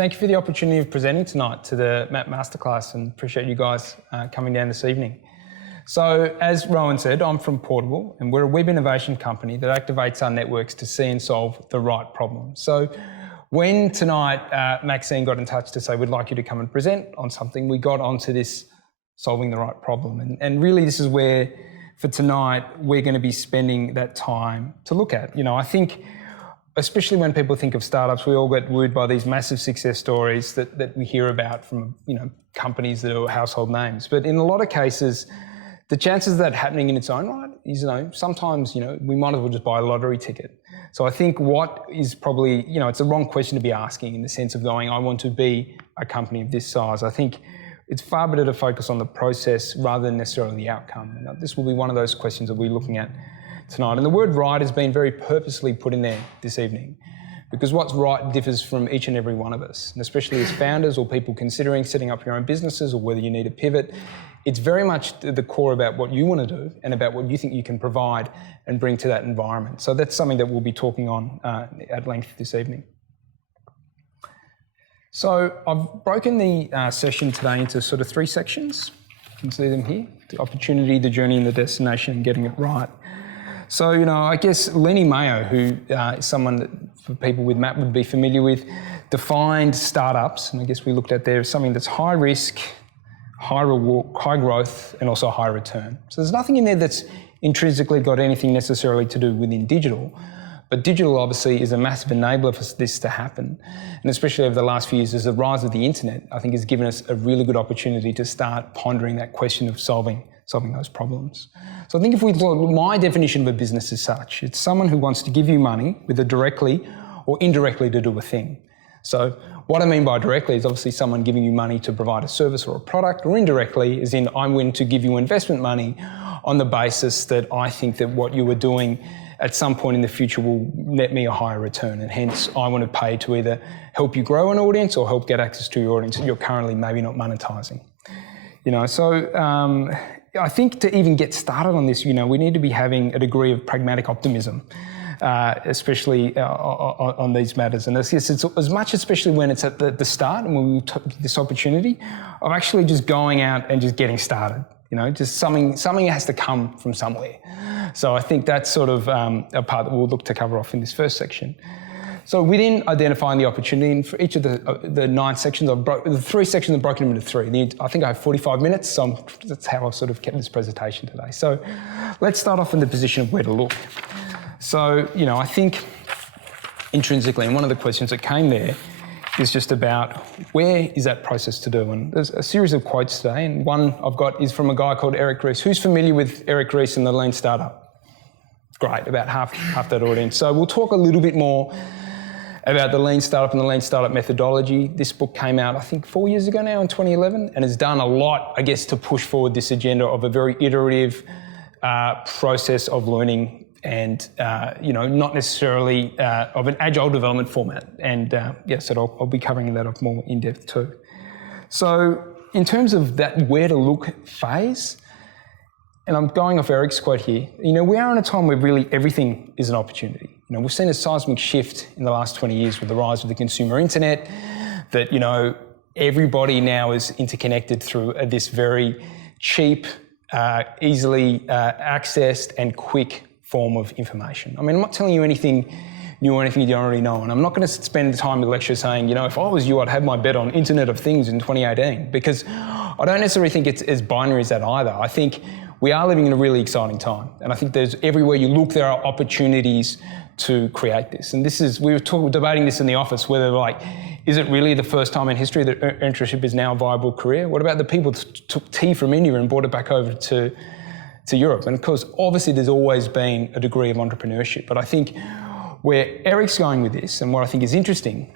thank you for the opportunity of presenting tonight to the MAP Master Class, and appreciate you guys coming down this evening. So as Rowan said, I'm from Portable, and we're a web innovation company that activates our networks to see and solve the right problem. So when tonight Maxine got in touch to say, we'd like you to come and present on something, we got onto this solving the right problem. And really this is where, for tonight, we're going to be spending that time to look at. I think, especially when people think of startups, we all get wooed by these massive success stories that we hear about from, companies that are household names. But in a lot of cases, the chances of that happening in its own right is, sometimes, we might as well just buy a lottery ticket. So I think what is probably, it's the wrong question to be asking in the sense of going, I want to be a company of this size. I think it's far better to focus on the process rather than necessarily the outcome. And this will be one of those questions that we're looking at tonight. And the word right has been very purposely put in there this evening, because what's right differs from each and every one of us, and especially as founders or people considering setting up your own businesses or whether you need a pivot. It's very much the core about what you want to do and about what you think you can provide and bring to that environment. So that's something that we'll be talking on at length this evening. So I've broken the session today into sort of 3 sections. You can see them here: the opportunity, the journey, and the destination, and getting it right. So, I guess Lenny Mayo, who is someone that for people with MAP would be familiar with, defined startups, and I guess we looked at there as something that's high risk, high reward, high growth, and also high return. So there's nothing in there that's intrinsically got anything necessarily to do within digital, but digital obviously is a massive enabler for this to happen. And especially over the last few years, as the rise of the internet, I think has given us a really good opportunity to start pondering that question of solving those problems. So I think if we look, my definition of a business is such: it's someone who wants to give you money, whether directly or indirectly, to do a thing. So what I mean by directly is obviously someone giving you money to provide a service or a product, or indirectly is in, I'm willing to give you investment money on the basis that I think that what you are doing at some point in the future will net me a higher return, and hence I want to pay to either help you grow an audience or help get access to your audience that you're currently maybe not monetizing. I think to even get started on this, we need to be having a degree of pragmatic optimism, especially on these matters. And I guess it's as much, especially when it's at the start and when we took this opportunity of actually just going out and just getting started. Just something has to come from somewhere. So I think that's sort of a part that we'll look to cover off in this first section. So within identifying the opportunity, and for each of the 9 sections, the 3 sections are broken into 3. I think I have 45 minutes, so that's how I've sort of kept this presentation today. So let's start off in the position of where to look. So, I think intrinsically, and one of the questions that came there is just about where is that process to do? And there's a series of quotes today, and one I've got is from a guy called Eric Ries. Who's familiar with Eric Ries and the Lean Startup? Great, about half that audience. So we'll talk a little bit more about the Lean Startup and the Lean Startup methodology. This book came out, I think, 4 years ago now, in 2011, and has done a lot, I guess, to push forward this agenda of a very iterative process of learning and, not necessarily of an agile development format. And so I'll be covering that up more in depth too. So in terms of that where to look phase, and I'm going off Eric's quote here, we are in a time where really everything is an opportunity. We've seen a seismic shift in the last 20 years with the rise of the consumer internet, that, everybody now is interconnected through this very cheap, easily accessed and quick form of information. I mean, I'm not telling you anything new or anything you don't already know, and I'm not going to spend the time in the lecture saying, if I was you, I'd have my bet on Internet of Things in 2018, because I don't necessarily think it's as binary as that either. I think we are living in a really exciting time, and I think there's everywhere you look, there are opportunities to create this. And we were debating this in the office, whether is it really the first time in history that entrepreneurship is now a viable career? What about the people that took tea from India and brought it back over to Europe? And of course, obviously there's always been a degree of entrepreneurship, but I think where Eric's going with this, and what I think is interesting,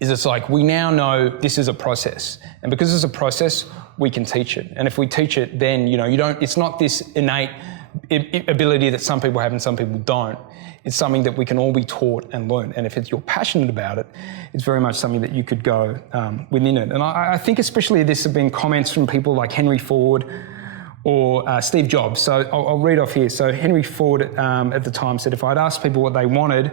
is it's we now know this is a process, and because it's a process, we can teach it. And if we teach it, then it's not this innate ability that some people have and some people don't. It's something that we can all be taught and learn. And if you're passionate about it, it's very much something that you could go within it. And I think especially this have been comments from people like Henry Ford or Steve Jobs. So I'll read off here. So Henry Ford at the time said, if I'd asked people what they wanted,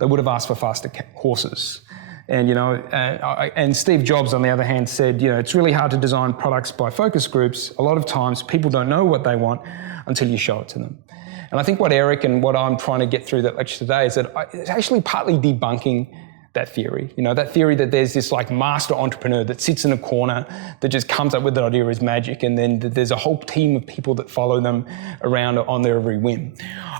they would have asked for faster horses. And, and Steve Jobs, on the other hand, said, it's really hard to design products by focus groups. A lot of times people don't know what they want until you show it to them. And I think what Eric and what I'm trying to get through that lecture today is that it's actually partly debunking that theory. That theory that there's this like master entrepreneur that sits in a corner that just comes up with an idea as magic, and then there's a whole team of people that follow them around on their every whim.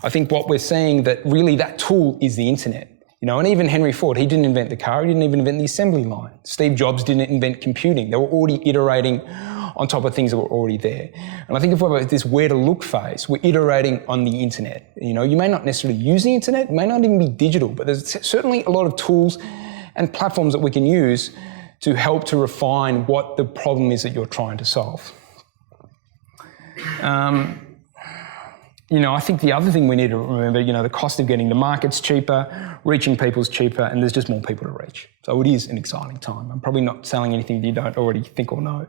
I think what we're seeing that really that tool is the internet. And even Henry Ford, he didn't invent the car, he didn't even invent the assembly line. Steve Jobs didn't invent computing. They were already iterating on top of things that were already there. And I think if we're at this where to look phase, we're iterating on the internet. You may not necessarily use the internet, it may not even be digital, but there's certainly a lot of tools and platforms that we can use to help to refine what the problem is that you're trying to solve. I think the other thing we need to remember, the cost of getting to market's cheaper, reaching people's cheaper, and there's just more people to reach. So it is an exciting time. I'm probably not selling anything that you don't already think or know.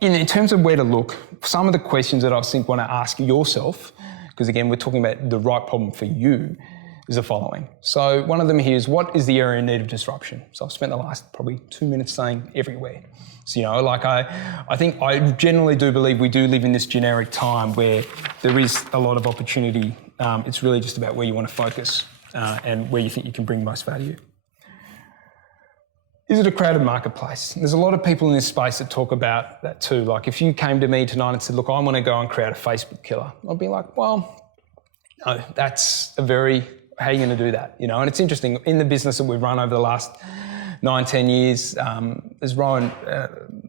In terms of where to look, some of the questions that I think want to ask yourself, because again, we're talking about the right problem for you, is the following. So one of them here is, what is the area in need of disruption? So I've spent the last probably 2 minutes saying everywhere. So, I think I generally do believe we do live in this generic time where there is a lot of opportunity. It's really just about where you want to focus and where you think you can bring most value. Is it a crowded marketplace? There's a lot of people in this space that talk about that too. Like if you came to me tonight and said, look, I want to go and create a Facebook killer, I'd be like, well, no, that's how are you going to do that? And it's interesting, in the business that we've run over the last 9-10 years, as Rowan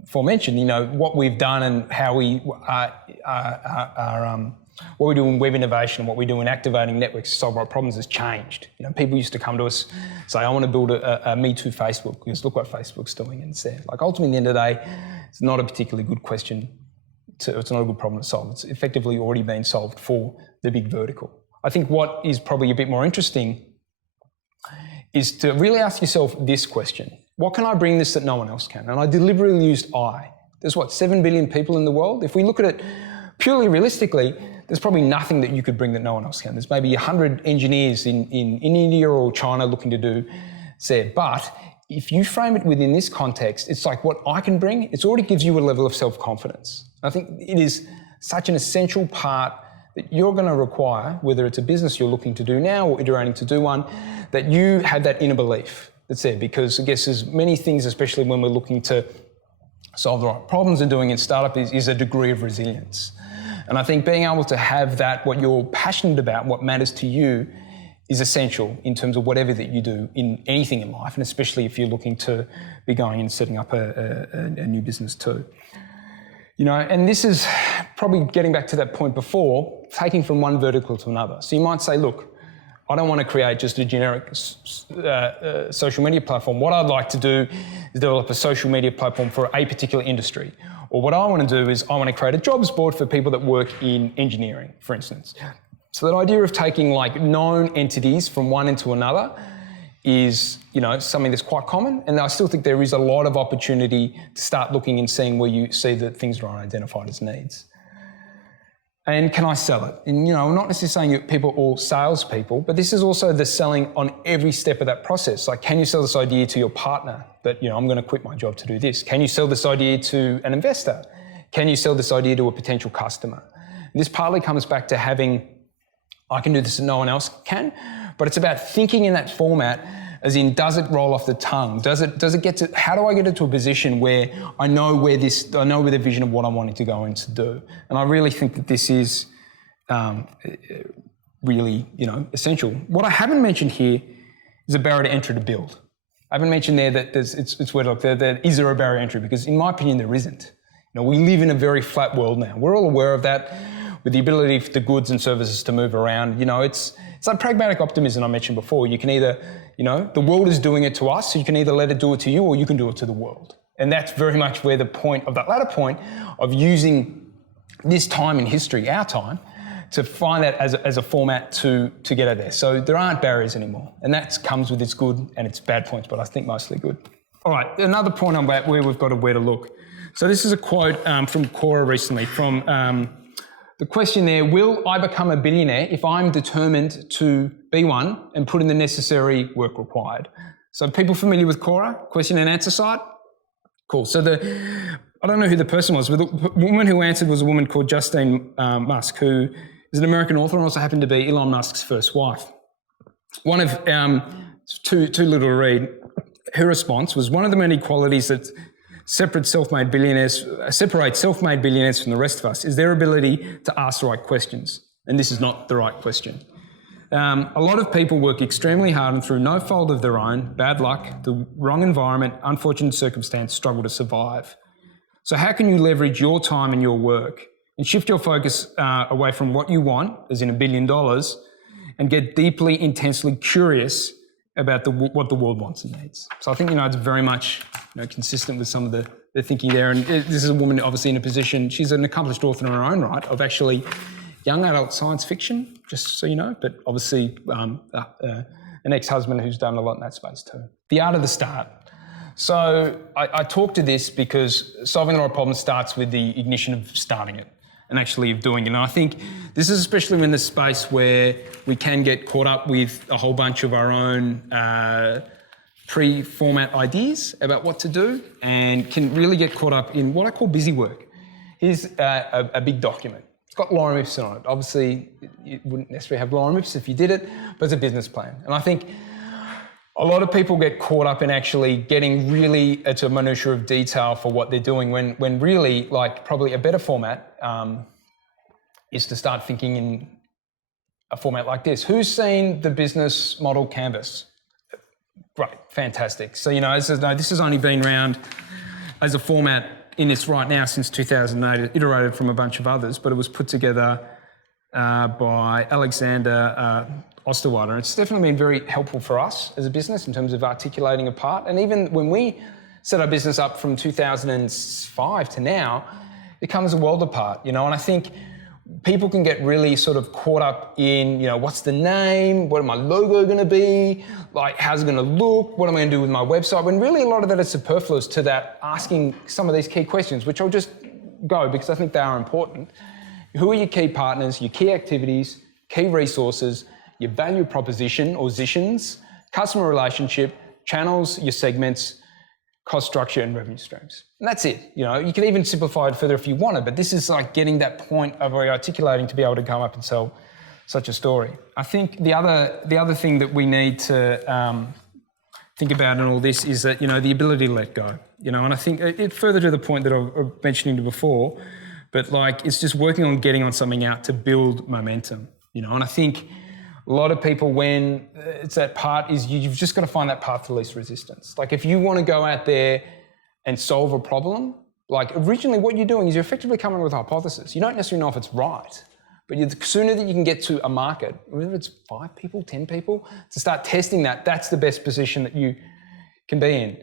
forementioned, what we've done and how we what we do in web innovation and what we do in activating networks to solve our problems has changed. People used to come to us say, I want to build a Me Too Facebook because look what Facebook's doing instead. Like ultimately, at the end of the day, it's not a particularly good question. It's not a good problem to solve. It's effectively already been solved for the big vertical. I think what is probably a bit more interesting is to really ask yourself this question. What can I bring this that no one else can? And I deliberately used I. There's 7 billion people in the world? If we look at it purely realistically, there's probably nothing that you could bring that no one else can. There's maybe 100 engineers in India or China looking to do Z. But if you frame it within this context, it's like what I can bring, it already gives you a level of self-confidence. I think it is such an essential part that you're going to require, whether it's a business you're looking to do now or iterating to do one, that you have that inner belief that's there. Because I guess there's many things, especially when we're looking to solve the right problems and doing in startup is a degree of resilience. And I think being able to have that, what you're passionate about, what matters to you, is essential in terms of whatever that you do in anything in life, and especially if you're looking to be going and setting up a new business too. And this is probably getting back to that point before, taking from one vertical to another. So you might say, look, I don't want to create just a generic social media platform. What I'd like to do is develop a social media platform for a particular industry. Or what I want to do is I want to create a jobs board for people that work in engineering, for instance. So that idea of taking like known entities from one into another is, something that's quite common. And I still think there is a lot of opportunity to start looking and seeing where you see that things are identified as needs. And can I sell it? And, I'm not necessarily saying that people are all salespeople, but this is also the selling on every step of that process. Like, can you sell this idea to your partner that, I'm going to quit my job to do this? Can you sell this idea to an investor? Can you sell this idea to a potential customer? And this partly comes back to having, I can do this and no one else can, but it's about thinking in that format, as in, does it roll off the tongue? Does it get to, how do I get it to a position where I know where the vision of what I'm wanting to go in to do? And I really think that this is really, essential. What I haven't mentioned here is a barrier to entry to build. I haven't mentioned there that it's where to look, there is there a barrier to entry? Because in my opinion, there isn't. We live in a very flat world now. We're all aware of that. With the ability for the goods and services to move around, it's like pragmatic optimism I mentioned before. You can either, the world is doing it to us, so you can either let it do it to you or you can do it to the world. And that's very much where the point of that latter point of using this time in history, our time, to find that as a format to get out there. So there aren't barriers anymore. And that comes with its good and its bad points, but I think mostly good. All right, another point on where we've got where to look. So this is a quote from Cora recently from the question there, will I become a billionaire if I'm determined to B1, and put in the necessary work required. So people familiar with Quora, question and answer site? Cool. So I don't know who the person was, but the woman who answered was a woman called Justine Musk, who is an American author and also happened to be Elon Musk's first wife. One of, too little to read, her response was, one of the many qualities that separate self-made billionaires from the rest of us is their ability to ask the right questions. And this is not the right question. A lot of people work extremely hard and through no fault of their own, bad luck, the wrong environment, unfortunate circumstance, struggle to survive. So how can you leverage your time and your work and shift your focus away from what you want, as in $1 billion, and get deeply, intensely curious about what the world wants and needs? So I think, it's very much consistent with some of the thinking there. And this is a woman obviously in a position, she's an accomplished author in her own right of actually young adult science fiction, just so you know, but obviously an ex-husband who's done a lot in that space too. The art of the start. So I talk to this because solving the right problem starts with the ignition of starting it and actually of doing it. And I think this is especially in the space where we can get caught up with a whole bunch of our own pre-format ideas about what to do and can really get caught up in what I call busy work. Here's a big document. It's got lorem ipsum on it. Obviously, you wouldn't necessarily have lorem ipsum if you did it, but it's a business plan. And I think a lot of people get caught up in actually getting really into a minutiae of detail for what they're doing when really, probably a better format is to start thinking in a format like this. Who's seen the business model canvas? Right, fantastic. So, this has only been around as a format in this right now since 2008. It iterated from a bunch of others, but it was put together by Alexander Osterweider. It's definitely been very helpful for us as a business in terms of articulating a part. And even when we set our business up from 2005 to now, it comes a world apart, and I think people can get really sort of caught up in, what's the name? What am my logo going to be? How's it going to look? What am I going to do with my website? When really a lot of that is superfluous to that asking some of these key questions, which I'll just go because I think they are important. Who are your key partners, your key activities, key resources, your value proposition or positions, customer relationship, channels, your segments, cost structure and revenue streams. And that's it. You can even simplify it further if you wanted, but this is like getting that point of articulating to be able to come up and sell such a story. I think the other thing that we need to think about in all this is that, the ability to let go. And I think it further to the point that I was mentioning before, but it's just working on getting on something out to build momentum, and I think a lot of people, when it's that part, is you've just got to find that path to least resistance. If you want to go out there and solve a problem, originally what you're doing is you're effectively coming up with a hypothesis. You don't necessarily know if it's right, but the sooner that you can get to a market, whether it's 5 people, 10 people, to start testing that's the best position that you can be in.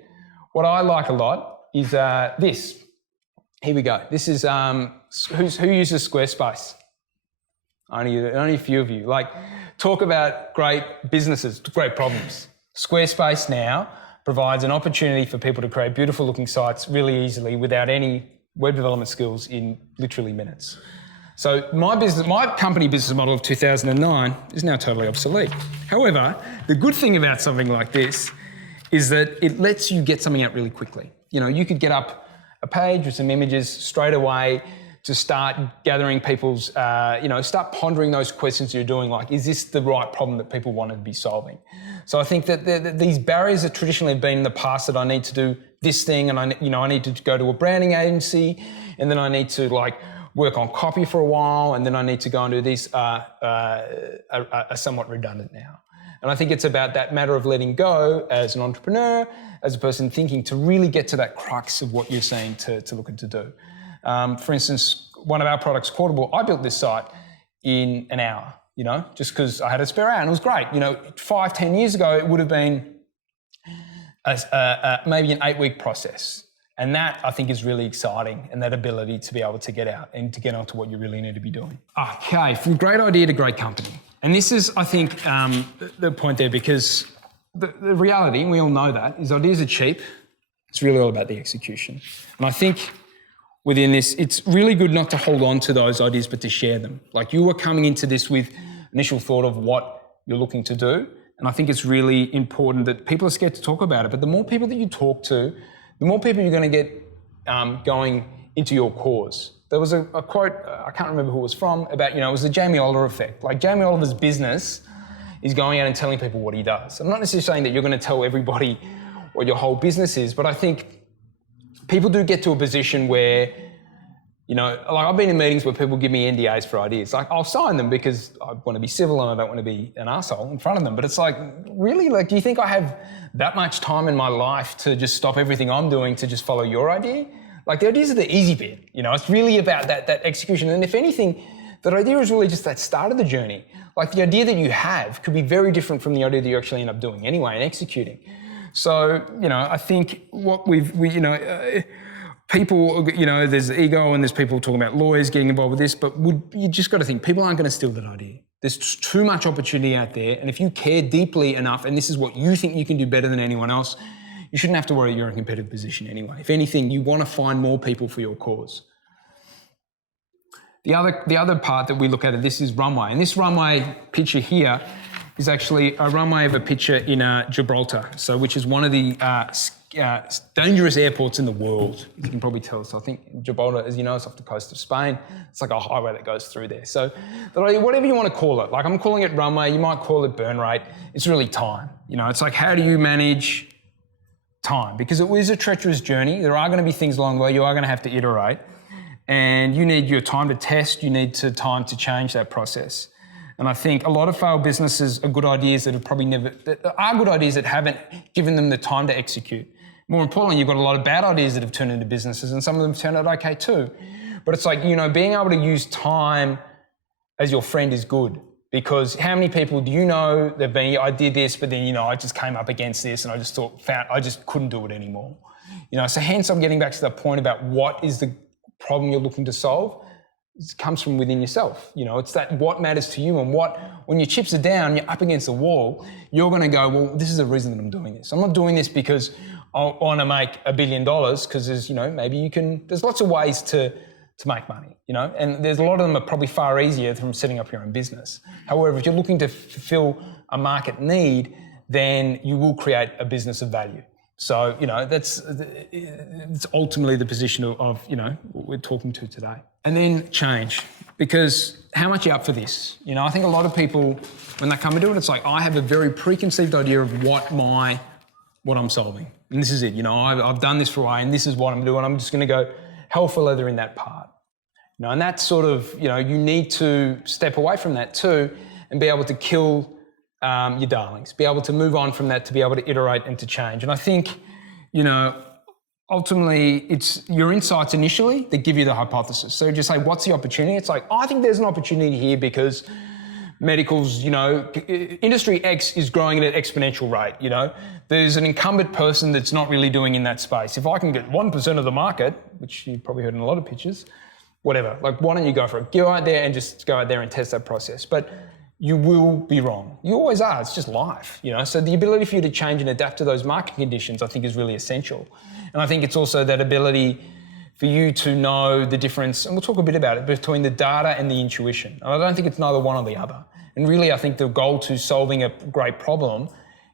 What I like a lot is this. Here we go. This is, who uses Squarespace? Only a few of you. Talk about great businesses, great problems. Squarespace now provides an opportunity for people to create beautiful looking sites really easily without any web development skills in literally minutes. So my company business model of 2009 is now totally obsolete. However, the good thing about something like this is that it lets you get something out really quickly. You could get up a page with some images straight away to start gathering people's, start pondering those questions you're doing, is this the right problem that people want to be solving? So I think that these barriers that traditionally have been in the past, that I need to do this thing and I need to go to a branding agency and then I need to work on copy for a while and then I need to go and do this are somewhat redundant now. And I think it's about that matter of letting go as an entrepreneur, as a person thinking to really get to that crux of what you're saying to look and to do. For instance, one of our products, Quotable, I built this site in an hour, just because I had a spare hour and it was great. 5-10 years ago, it would have been maybe an 8-week process. And that, I think, is really exciting, and that ability to be able to get out and to get onto what you really need to be doing. Okay, from great idea to great company. And this is, I think, the point there, because the reality, and we all know that, is ideas are cheap. It's really all about the execution. And I think within this, it's really good not to hold on to those ideas, but to share them. You were coming into this with initial thought of what you're looking to do. And I think it's really important that people are scared to talk about it. But the more people that you talk to, the more people you're going to get going into your cause. There was a quote, I can't remember who it was from, about, it was the Jamie Oliver effect. Like Jamie Oliver's business is going out and telling people what he does. I'm not necessarily saying that you're going to tell everybody what your whole business is, but I think people do get to a position where, like I've been in meetings where people give me NDAs for ideas. Like I'll sign them because I want to be civil and I don't want to be an arsehole in front of them. But it's like, really, like, do you think I have that much time in my life to just stop everything I'm doing to just follow your idea? Like the ideas are the easy bit, it's really about that execution. And if anything, that idea is really just that start of the journey. Like the idea that you have could be very different from the idea that you actually end up doing anyway and executing. So, I think what people, there's ego and there's people talking about lawyers getting involved with this, but you just got to think, people aren't going to steal that idea. There's too much opportunity out there. And if you care deeply enough, and this is what you think you can do better than anyone else, you shouldn't have to worry you're in a competitive position anyway. If anything, you want to find more people for your cause. The other part that we look at, this is Runway. And this Runway picture here is actually a runway of a picture in Gibraltar, which is one of the dangerous airports in the world. You can probably tell. So I think Gibraltar, as you know, is off the coast of Spain. It's like a highway that goes through there. So whatever you want to call it, like I'm calling it runway, you might call it burn rate. It's really time. It's like, how do you manage time? Because it is a treacherous journey. There are going to be things along the way. You are going to have to iterate. And you need your time to test. You need time to change that process. And I think a lot of failed businesses are good ideas that have probably are good ideas that haven't given them the time to execute. More importantly, you've got a lot of bad ideas that have turned into businesses, and some of them have turned out okay too. But it's like, being able to use time as your friend is good. Because how many people do you know that I did this, but then, I just came up against this and I just I just couldn't do it anymore. So hence I'm getting back to that point about what is the problem you're looking to solve. It comes from within yourself. It's that what matters to you, and when your chips are down, you're up against the wall, you're going to go, well, this is the reason that I'm doing this. I'm not doing this because I want to make $1 billion, because there's, there's lots of ways to make money, and there's a lot of them are probably far easier than setting up your own business. However, if you're looking to fulfill a market need, then you will create a business of value. So, it's ultimately the position of what we're talking to today. And then change, because how much are you up for this? I think a lot of people, when they come into it, it's like, I have a very preconceived idea of what I'm solving. And this is it, I've done this for a while and this is what I'm doing. I'm just going to go hell for leather in that part. And that's sort of, you need to step away from that too and be able to kill your darlings, be able to move on from that, to be able to iterate and to change. And I think, ultimately it's your insights initially that give you the hypothesis. So just say, what's the opportunity? It's like, I think there's an opportunity here because medicals, industry X is growing at an exponential rate, There's an incumbent person that's not really doing in that space. If I can get 1% of the market, which you've probably heard in a lot of pitches, whatever, like why don't you go for it? Go out there and just go out there and test that process. But you will be wrong. You always are, it's just life, So the ability for you to change and adapt to those market conditions, I think, is really essential. And I think it's also that ability for you to know the difference, and we'll talk a bit about it, between the data and the intuition. And I don't think it's neither one or the other. And really, I think the goal to solving a great problem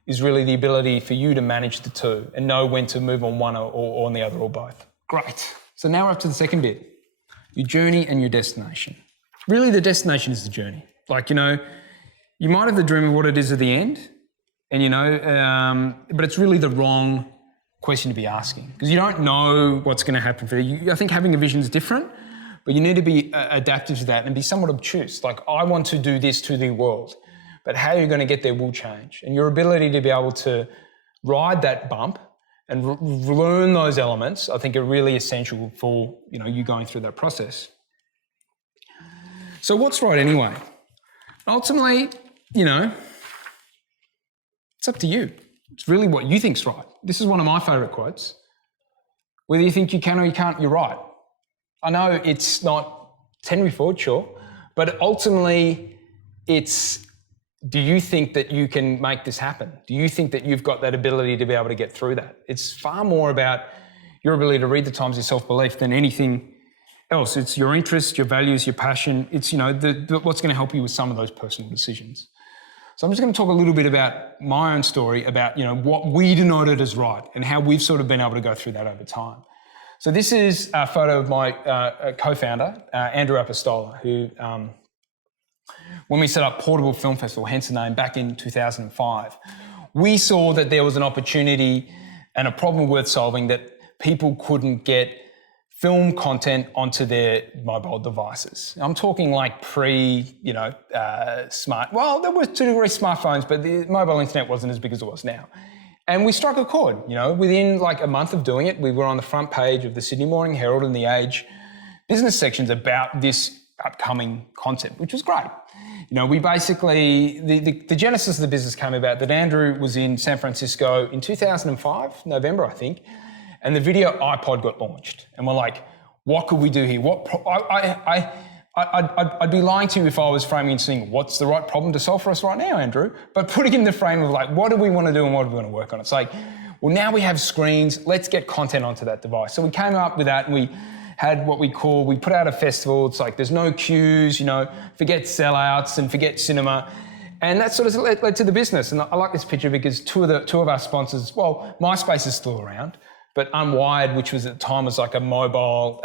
is really the ability for you to manage the two and know when to move on one or on the other or both. Great. So now we're up to the second bit, your journey and your destination. Really, the destination is the journey. Like, you might have the dream of what it is at the end, and but it's really the wrong question to be asking, because you don't know what's going to happen for you. I think having a vision is different, but you need to be adaptive to that and be somewhat obtuse. Like, I want to do this to the world, but how you're going to get there will change. And your ability to be able to ride that bump and learn those elements, I think, are really essential for you going through that process. So what's right anyway? Ultimately, it's up to you. It's really what you think's right. This is one of my favourite quotes. Whether you think you can or you can't, you're right. I know it's not Henry Ford, sure, but ultimately it's, do you think that you can make this happen? Do you think that you've got that ability to be able to get through that? It's far more about your ability to read the times, your self-belief, than anything else. It's your interests, your values, your passion. It's, what's going to help you with some of those personal decisions. So I'm just going to talk a little bit about my own story about, what we denoted as right and how we've sort of been able to go through that over time. So this is a photo of my co-founder, Andrew Apostola, who, when we set up Portable Film Festival, hence the name, back in 2005, we saw that there was an opportunity and a problem worth solving that people couldn't get film content onto their mobile devices. I'm talking like smart. Well, there were to a degree smartphones, but the mobile internet wasn't as big as it was now. And we struck a chord. Within like a month of doing it, we were on the front page of the Sydney Morning Herald and the Age business sections about this upcoming concept, which was great. We basically, the genesis of the business came about that Andrew was in San Francisco in 2005, November, I think, and the video iPod got launched. And we're like, what could we do here? I'd be lying to you if I was framing and saying, what's the right problem to solve for us right now, Andrew? But putting in the frame of like, what do we want to do and what do we want to work on? It's like, well, now we have screens, let's get content onto that device. So we came up with that and we had what we put out a festival. It's like, there's no queues, forget sellouts and forget cinema. And that sort of led to the business. And I like this picture because two of our sponsors, well, MySpace is still around, but Unwired, which was at the time was like a mobile,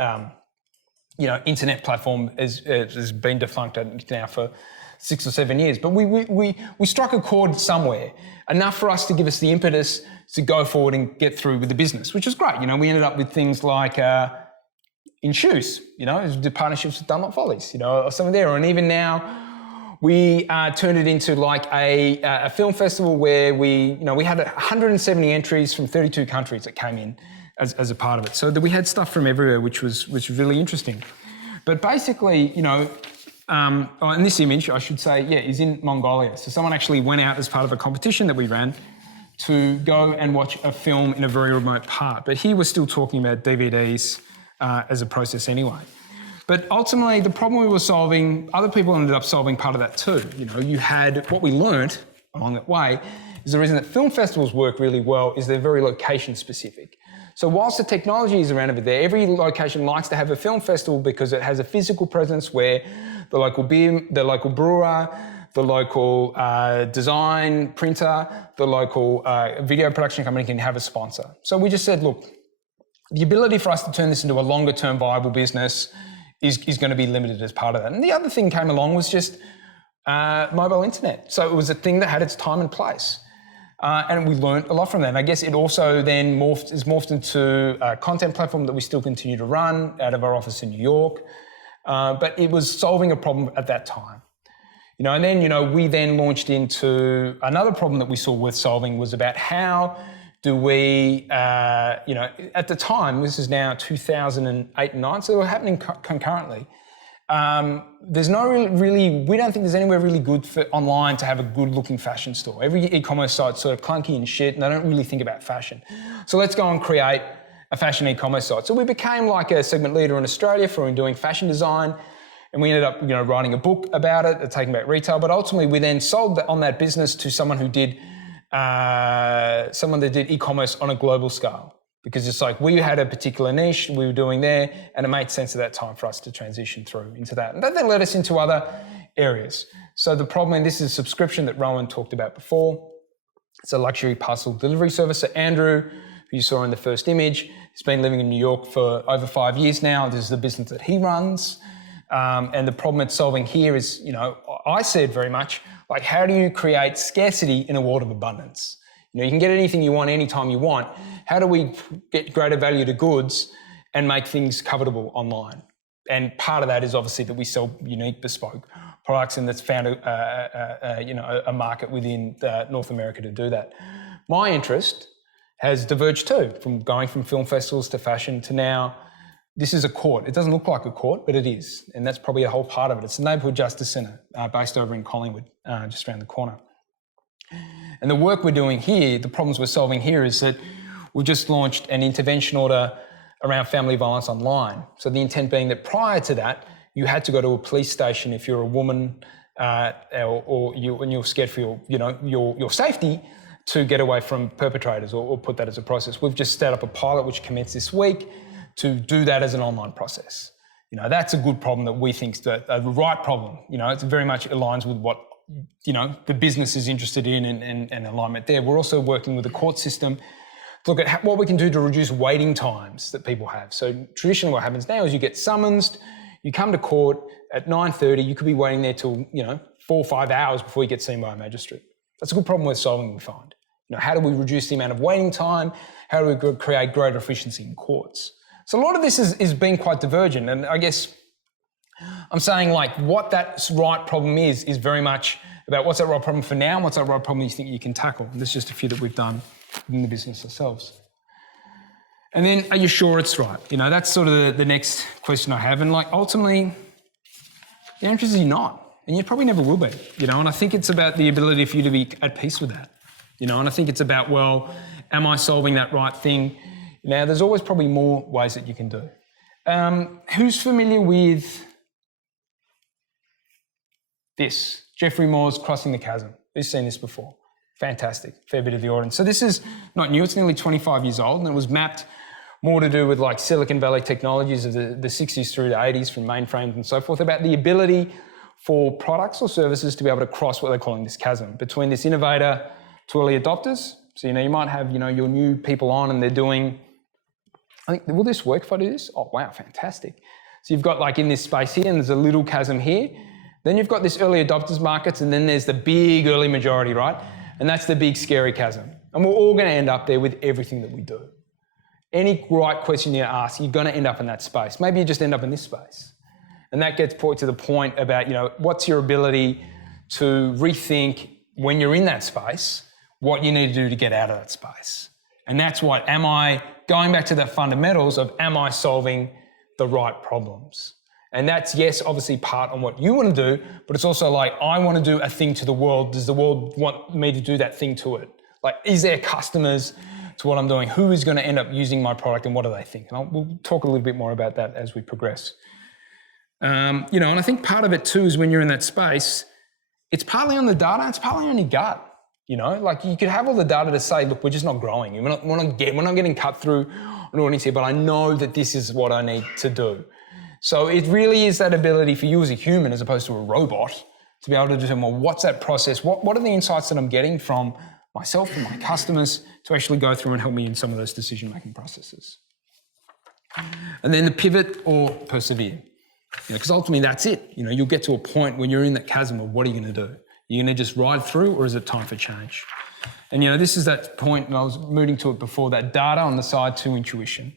internet platform, has been defunct now for 6 or 7 years. But we struck a chord somewhere, enough for us to give us the impetus to go forward and get through with the business, which was great. We ended up with things like in shoes, did partnerships with Dunlop Follies, or something there. And even now, we turned it into like a film festival where we had 170 entries from 32 countries that came in as a part of it. So that we had stuff from everywhere, which was really interesting. But basically, and this image, I should say, is in Mongolia. So someone actually went out as part of a competition that we ran to go and watch a film in a very remote part. But here we're still talking about DVDs as a process anyway. But ultimately, the problem we were solving, other people ended up solving part of that too. You had, what we learned along that way is the reason that film festivals work really well is they're very location specific. So whilst the technology is around over there, every location likes to have a film festival because it has a physical presence where the local brewer, the local design printer, the local video production company can have a sponsor. So we just said, look, the ability for us to turn this into a longer term viable business is going to be limited as part of that. And the other thing came along was just mobile internet. So it was a thing that had its time and place. And we learned a lot from that. And I guess it also then morphed into a content platform that we still continue to run out of our office in New York. But it was solving a problem at that time. And then, we then launched into another problem that we saw worth solving was about how do we, at the time, this is now 2008 and 9, so they were happening concurrently. There's no really, we don't think there's anywhere really good for online to have a good looking fashion store. Every e-commerce site's sort of clunky and shit, and they don't really think about fashion. So let's go and create a fashion e-commerce site. So we became like a segment leader in Australia for doing fashion design, and we ended up, writing a book about it, taking back retail. But ultimately, we then sold on that business to someone who did, someone that did e-commerce on a global scale. Because it's like we had a particular niche we were doing there, and it made sense at that time for us to transition through into that. And that then led us into other areas. So the problem, and this is subscription that Rowan talked about before. It's a luxury parcel delivery service. So Andrew, who you saw in the first image, has been living in New York for over 5 years now. This is the business that he runs. And the problem it's solving here is, I see it very much like, how do you create scarcity in a world of abundance? You can get anything you want anytime you want. How do we get greater value to goods and make things covetable online? And part of that is obviously that we sell unique, bespoke products, and that's found a market within North America to do that. My interest has diverged too, from going from film festivals to fashion to now. This is a court. It doesn't look like a court, but it is, and that's probably a whole part of it. It's the Neighbourhood Justice Centre, based over in Collingwood, just around the corner. And the work we're doing here, the problems we're solving here is that we've just launched an intervention order around family violence online. So the intent being that prior to that, you had to go to a police station if you're a woman and you're scared for your safety to get away from perpetrators or put that as a process. We've just set up a pilot which commenced this week to do that as an online process. That's a good problem that we think is the right problem. It very much aligns with what the business is interested in and alignment there. We're also working with the court system to look at what we can do to reduce waiting times that people have. So traditionally what happens now is you get summoned, you come to court at 9:30, you could be waiting there till, 4 or 5 hours before you get seen by a magistrate. That's a good problem we're solving, we find. How do we reduce the amount of waiting time? How do we create greater efficiency in courts? So a lot of this is being quite divergent. And I guess I'm saying what that right problem is very much about what's that right problem for now and what's that right problem you think you can tackle. And there's just a few that we've done in the business ourselves. And then, are you sure it's right? That's sort of the next question I have. And ultimately, the answer is you're not. And you probably never will be, and I think it's about the ability for you to be at peace with that, and I think it's about, well, am I solving that right thing? Now, there's always probably more ways that you can do. Who's familiar with this? Geoffrey Moore's Crossing the Chasm. Who's seen this before? Fantastic, fair bit of the audience. So this is not new, it's nearly 25 years old, and it was mapped more to do with Silicon Valley technologies of the 60s through the 80s from mainframes and so forth, about the ability for products or services to be able to cross what they're calling this chasm between this innovator to early adopters. So, you might have, your new people on and they're doing, I think, will this work if I do this? Oh, wow, fantastic. So you've got in this space here and there's a little chasm here. Then you've got this early adopters markets and then there's the big early majority, right? And that's the big scary chasm. And we're all going to end up there with everything that we do. Any right question you ask, you're going to end up in that space. Maybe you just end up in this space. And that gets to the point about, what's your ability to rethink when you're in that space, what you need to do to get out of that space. And that's what, am I going back to the fundamentals of, am I solving the right problems? And that's, yes, obviously part on what you want to do, but it's also I want to do a thing to the world. Does the world want me to do that thing to it? Is there customers to what I'm doing? Who is going to end up using my product and what do they think? And we'll talk a little bit more about that as we progress. And I think part of it too is when you're in that space, it's partly on the data, it's partly on your gut. You could have all the data to say, look, we're just not growing. We're not getting cut through an audience here, but I know that this is what I need to do. So it really is that ability for you as a human, as opposed to a robot, to be able to determine, well, what's that process? What are the insights that I'm getting from myself and my customers to actually go through and help me in some of those decision-making processes. And then the pivot or persevere. Because ultimately that's it. You'll get to a point when you're in that chasm of what are you going to do? Are you going to just ride through, or is it time for change? And this is that point, and I was moving to it before, that data on the side to intuition.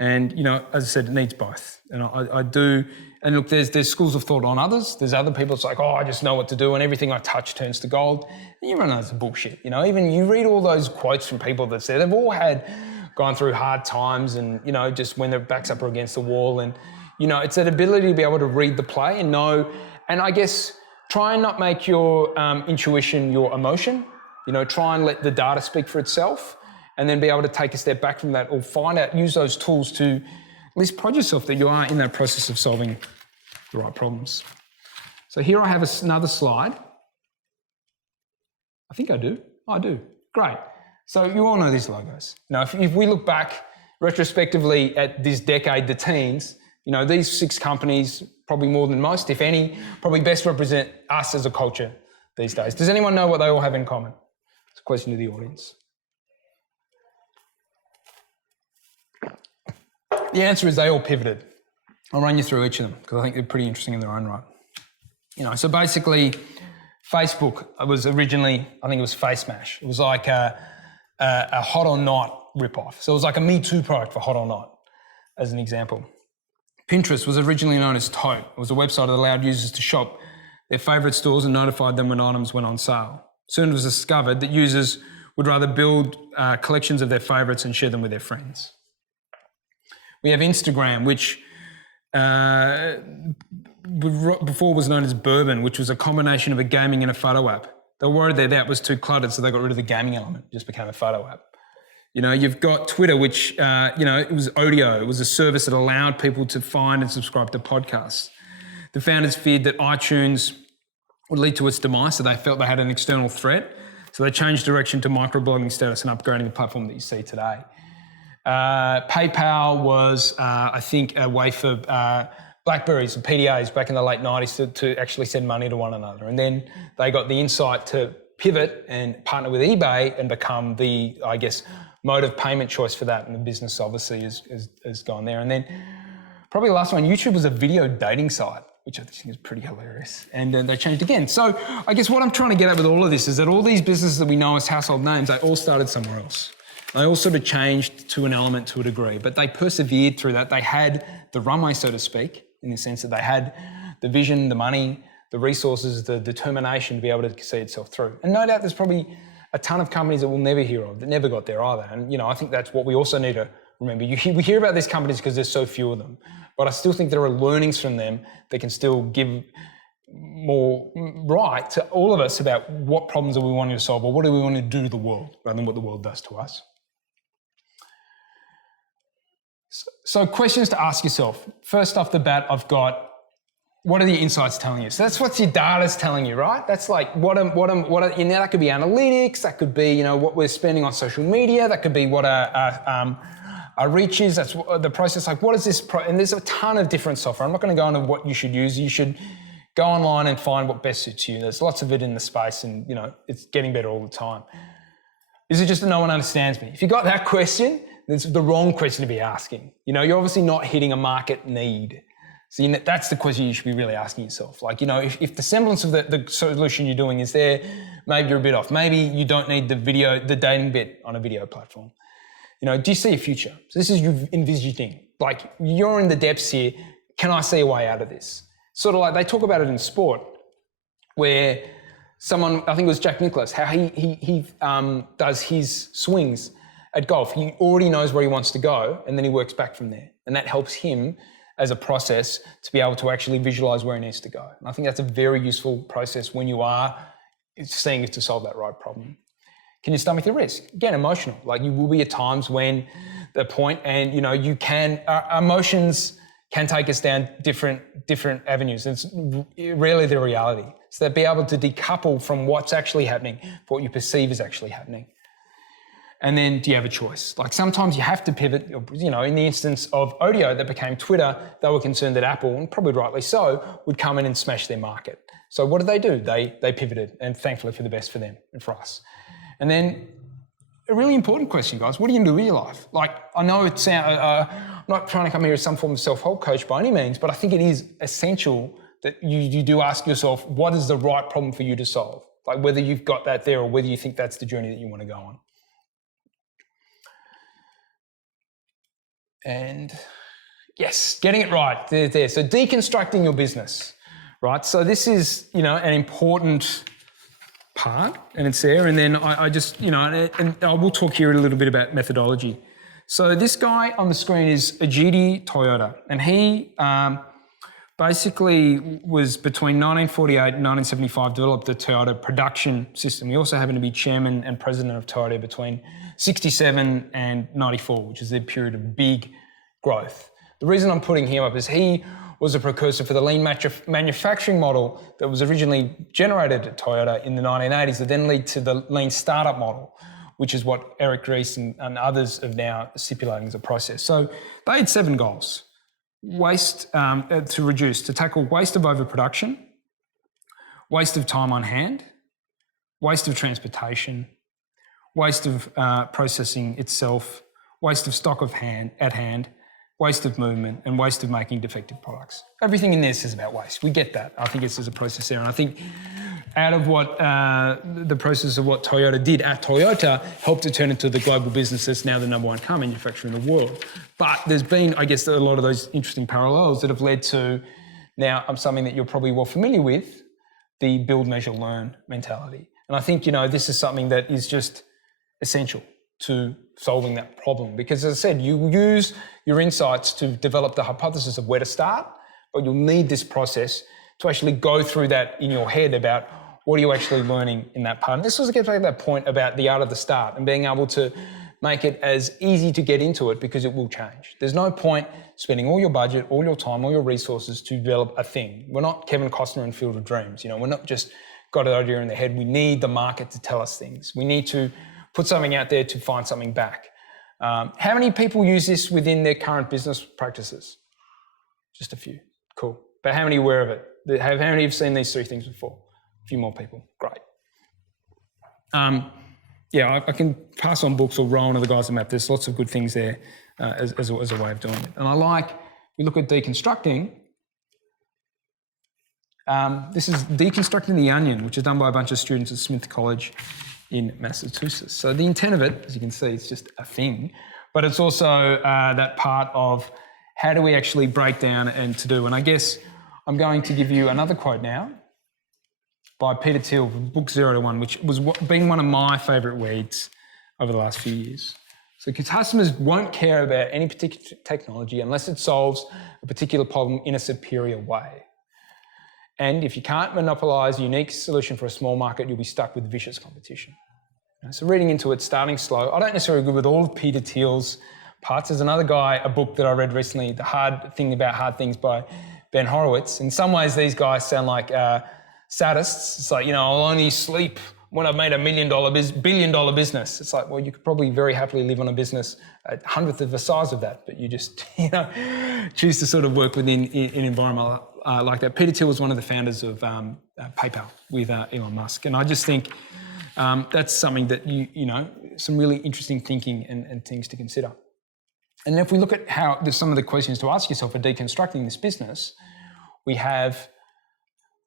And as I said, it needs both. And I do. And look, there's schools of thought on others. There's other people. It's I just know what to do, and everything I touch turns to gold. And you run out of bullshit. Even you read all those quotes from people that say they've all gone through hard times, and just when their backs up against the wall, and it's that ability to be able to read the play and know. And I guess try and not make your intuition your emotion. Try and let the data speak for itself. And then be able to take a step back from that, or use those tools to at least prod yourself that you are in that process of solving the right problems. So here I have another slide. I think I do. Oh, I do. Great. So you all know these logos. Now, if we look back retrospectively at this decade, the teens, these 6 companies, probably more than most, if any, probably best represent us as a culture these days. Does anyone know what they all have in common? It's a question to the audience. The answer is they all pivoted. I'll run you through each of them because I think they're pretty interesting in their own right. So basically, Facebook was originally, I think it was Face Mash. It was like a hot or not ripoff. So it was like a Me Too product for hot or not, as an example. Pinterest was originally known as Tote. It was a website that allowed users to shop their favourite stores and notified them when items went on sale. Soon it was discovered that users would rather build collections of their favourites and share them with their friends. We have Instagram, which before was known as Bourbon, which was a combination of a gaming and a photo app. They were worried that that was too cluttered, so they got rid of the gaming element. It just became a photo app. You've got Twitter, which, it was audio. It was a service that allowed people to find and subscribe to podcasts. The founders feared that iTunes would lead to its demise, so they felt they had an external threat. So they changed direction to microblogging status and upgrading the platform that you see today. PayPal was, I think, a way for BlackBerries and PDAs back in the late 90s to actually send money to one another. And then they got the insight to pivot and partner with eBay and become the, I guess, mode of payment choice for that. And the business obviously has gone there. And then probably the last one, YouTube was a video dating site, which I think is pretty hilarious. And then they changed again. So I guess what I'm trying to get at with all of this is that all these businesses that we know as household names, they all started somewhere else. They all sort of changed to an element to a degree, but they persevered through that. They had the runway, so to speak, in the sense that they had the vision, the money, the resources, the determination to be able to see itself through. And no doubt there's probably a ton of companies that we'll never hear of, that never got there either. And, I think that's what we also need to remember. We hear about these companies because there's so few of them, but I still think there are learnings from them that can still give more right to all of us about what problems are we wanting to solve or what do we want to do to the world rather than what the world does to us. So questions to ask yourself. First off the bat, I've got, what are the insights telling you? So that's what your data's telling you, right? That's like that could be analytics, that could be, what we're spending on social media, that could be what our reach is, that's what the process, like what is this, and there's a ton of different software. I'm not going to go into what you should use. You should go online and find what best suits you. There's lots of it in the space and, it's getting better all the time. Is it just that no one understands me? If you got that question, it's the wrong question to be asking. You're obviously not hitting a market need. So that's the question you should be really asking yourself. Like, if the semblance of the solution you're doing is there, maybe you're a bit off. Maybe you don't need the dating bit on a video platform. Do you see a future? So this is you envisaging. Like, you're in the depths here. Can I see a way out of this? Sort of like they talk about it in sport, where someone, I think it was Jack Nicklaus, how he does his swings at golf. He already knows where he wants to go, and then he works back from there. And that helps him as a process to be able to actually visualize where he needs to go. And I think that's a very useful process when you are seeing it to solve that right problem. Can you stomach the risk? Again, emotional. Like, you will be at times when the point, and you can, emotions can take us down different avenues. It's rarely the reality. So that be able to decouple from what's actually happening, what you perceive is actually happening. And then, do you have a choice? Like, sometimes you have to pivot. In the instance of Audio that became Twitter, they were concerned that Apple, and probably rightly so, would come in and smash their market. So what did they do? They pivoted, and thankfully for the best for them and for us. And then, a really important question, guys, what are you going to do with your life? Like, I know I'm not trying to come here as some form of self-help coach by any means, but I think it is essential that you do ask yourself, what is the right problem for you to solve? Like, whether you've got that there or whether you think that's the journey that you want to go on. And yes, getting it right there. So deconstructing your business, right? So this is, an important part, and it's there. And then I just, and I will talk here a little bit about methodology. So this guy on the screen is Ajiti Toyota, and he basically was between 1948 and 1975 developed the Toyota production system. He also happened to be chairman and president of Toyota between 67 and 94, which is their period of big growth. The reason I'm putting him up is he was a precursor for the lean manufacturing model that was originally generated at Toyota in the 1980s that then led to the lean startup model, which is what Eric Ries and others are now stipulating as a process. So they had 7 goals. Waste to tackle waste of overproduction, waste of time on hand, waste of transportation, waste of processing itself, waste of stock at hand, waste of movement, and waste of making defective products. Everything in there says about waste. We get that. I think it's as a process there. And I think out of what the process of what Toyota did at Toyota helped to turn into the global business that's now the #1 car manufacturer in the world. But there's been, I guess, a lot of those interesting parallels that have led to now something that you're probably well familiar with, the build, measure, learn mentality. And I think, this is something that is just essential to solving that problem. Because as I said, you use your insights to develop the hypothesis of where to start, but you'll need this process to actually go through that in your head about what are you actually learning in that part. And this was again that point about the art of the start and being able to make it as easy to get into it because it will change. There's no point spending all your budget, all your time, all your resources to develop a thing. We're not Kevin Costner in Field of Dreams. We're not just got an idea in the head. We need the market to tell us things. We need to put something out there to find something back. How many people use this within their current business practices? Just a few. Cool. But how many are aware of it? How many have seen these three things before? A few more people. Great. Yeah, I can pass on books or roll into the guys at MAP. There's lots of good things there as a way of doing it. And we look at deconstructing. This is Deconstructing the Onion, which is done by a bunch of students at Smith College in Massachusetts. So the intent of it, as you can see, it's just a thing, but it's also that part of how do we actually break down and to do. And I guess I'm going to give you another quote now by Peter Thiel, book 0 to 1, which was been one of my favourite reads over the last few years. So customers won't care about any particular technology unless it solves a particular problem in a superior way. And if you can't monopolise a unique solution for a small market, you'll be stuck with vicious competition. So reading into it, starting slow. I don't necessarily agree with all of Peter Thiel's parts. There's another guy, a book that I read recently, The Hard Thing About Hard Things by Ben Horowitz. In some ways, these guys sound like sadists. It's like, I'll only sleep when I've made $1 billion business. It's like, well, you could probably very happily live on a business a hundredth of the size of that, but you just, choose to sort of work within an environment like that. Peter Thiel was one of the founders of PayPal with Elon Musk. And I just think that's something that, some really interesting thinking and things to consider. And if we look at how there's some of the questions to ask yourself for deconstructing this business, we have,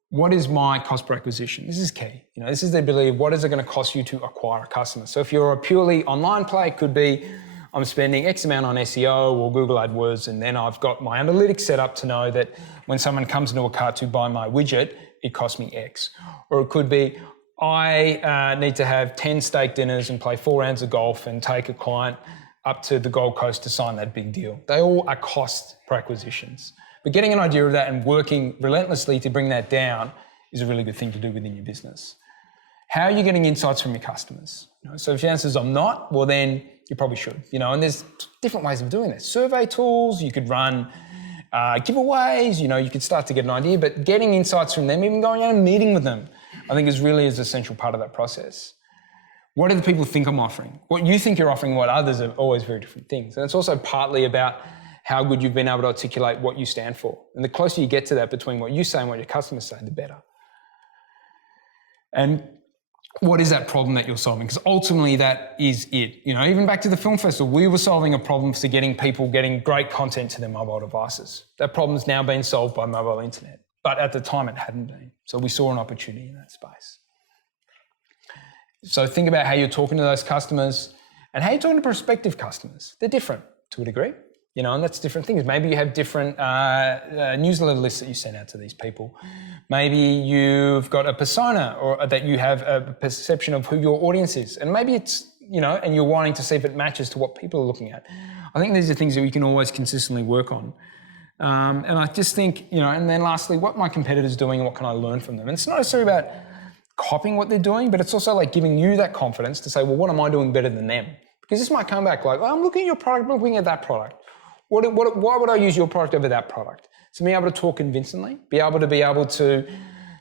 what is my cost per acquisition? This is key. This is the ability of what is it going to cost you to acquire a customer. So if you're a purely online play, it could be I'm spending X amount on SEO or Google AdWords, and then I've got my analytics set up to know that when someone comes into a cart to buy my widget, it costs me X. Or it could be I need to have 10 steak dinners and play 4 rounds of golf and take a client up to the Gold Coast to sign that big deal. They all are cost per acquisitions. But getting an idea of that and working relentlessly to bring that down is a really good thing to do within your business. How are you getting insights from your customers? So if your answer is I'm not, well then you probably should. And there's different ways of doing this. Survey tools, you could run giveaways, you could start to get an idea, but getting insights from them, even going out and meeting with them, I think is really an essential part of that process. What do the people think I'm offering? What you think you're offering, what others are always very different things. And it's also partly about how good you've been able to articulate what you stand for. And the closer you get to that between what you say and what your customers say, the better. And what is that problem that you're solving? Because ultimately that is it. Even back to the film festival, we were solving a problem for getting people getting great content to their mobile devices. That problem's now been solved by mobile internet. But at the time it hadn't been. So we saw an opportunity in that space. So think about how you're talking to those customers and how you're talking to prospective customers. They're different to a degree. And that's different things. Maybe you have different newsletter lists that you send out to these people. Maybe you've got a persona or that you have a perception of who your audience is. And maybe it's, and you're wanting to see if it matches to what people are looking at. I think these are things that we can always consistently work on. And I just think, and then lastly, what my competitors doing and what can I learn from them? And it's not necessarily about copying what they're doing, but it's also like giving you that confidence to say, well, what am I doing better than them? Because this might come back like, oh, I'm looking at your product, I'm looking at that product. Why would I use your product over that product? So being able to talk convincingly, be able to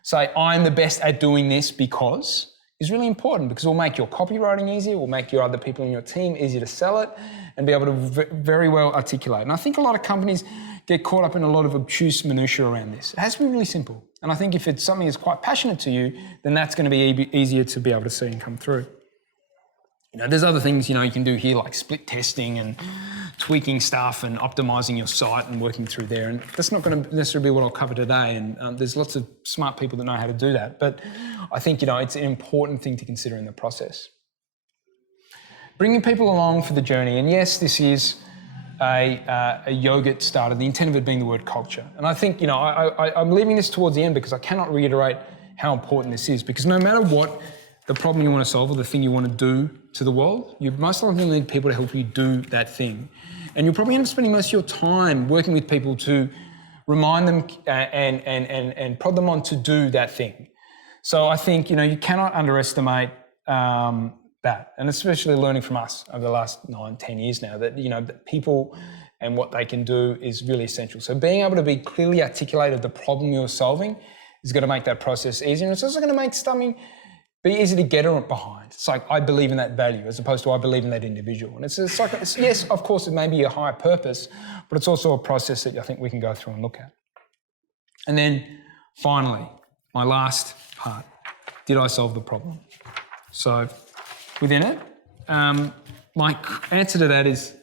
say, I'm the best at doing this because is really important, because it will make your copywriting easier, it will make your other people in your team easier to sell it and be able to very well articulate. And I think a lot of companies get caught up in a lot of obtuse minutiae around this. It has to be really simple. And I think if it's something that's quite passionate to you, then that's going to be easier to be able to see and come through. There's other things, you can do here like split testing and tweaking stuff and optimizing your site and working through there. And that's not going to necessarily be what I'll cover today. And there's lots of smart people that know how to do that. But I think, it's an important thing to consider in the process. Bringing people along for the journey. And yes, this is a yogurt starter, the intent of it being the word culture. And I think, I'm leaving this towards the end because I cannot reiterate how important this is, because no matter what the problem you want to solve or the thing you want to do to the world, you most likely need people to help you do that thing. And you'll probably end up spending most of your time working with people to remind them and prod them on to do that thing. So I think, you cannot underestimate that, and especially learning from us over the last 9-10 years now, that that people and what they can do is really essential. So being able to be clearly articulated the problem you're solving is going to make that process easier, and it's also going to make something be easy to get behind. It's like, I believe in that value as opposed to I believe in that individual. And it's yes, of course, it may be a higher purpose, but it's also a process that I think we can go through and look at. And then finally, my last part, did I solve the problem? So within it, my answer to that is,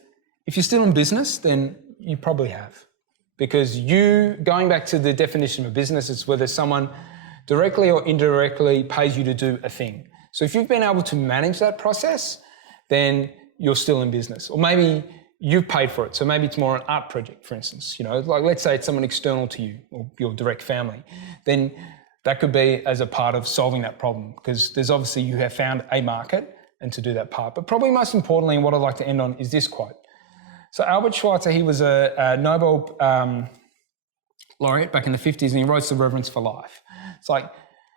if you're still in business, then you probably have. Because going back to the definition of a business, it's whether someone directly or indirectly pays you to do a thing. So if you've been able to manage that process, then you're still in business. Or maybe you've paid for it. So maybe it's more an art project, for instance. Like let's say it's someone external to you or your direct family. Then that could be as a part of solving that problem, because there's obviously you have found a market and to do that part. But probably most importantly, and what I'd like to end on is this quote. So Albert Schweitzer, he was a Nobel laureate back in the 50s, and he wrote The Reverence for Life. It's like,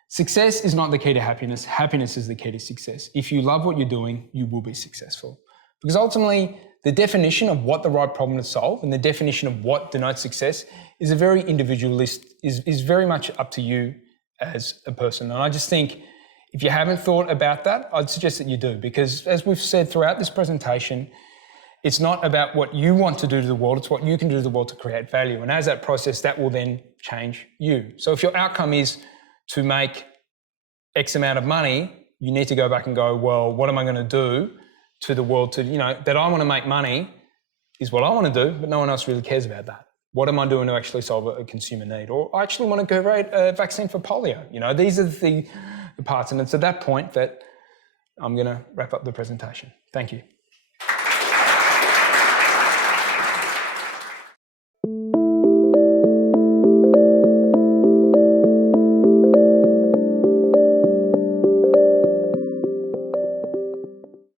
success is not the key to happiness. Happiness is the key to success. If you love what you're doing, you will be successful. Because ultimately, the definition of what the right problem to solve and the definition of what denotes success is a very individualist, is very much up to you as a person. And I just think, if you haven't thought about that, I'd suggest that you do, because as we've said throughout this presentation, it's not about what you want to do to the world, it's what you can do to the world to create value. And as that process, that will then change you. So if your outcome is to make X amount of money, you need to go back and go, well, what am I going to do to the world that I want to make money is what I want to do, but no one else really cares about that. What am I doing to actually solve a consumer need? Or I actually want to create a vaccine for polio. These are the parts. And it's at that point that I'm going to wrap up the presentation. Thank you.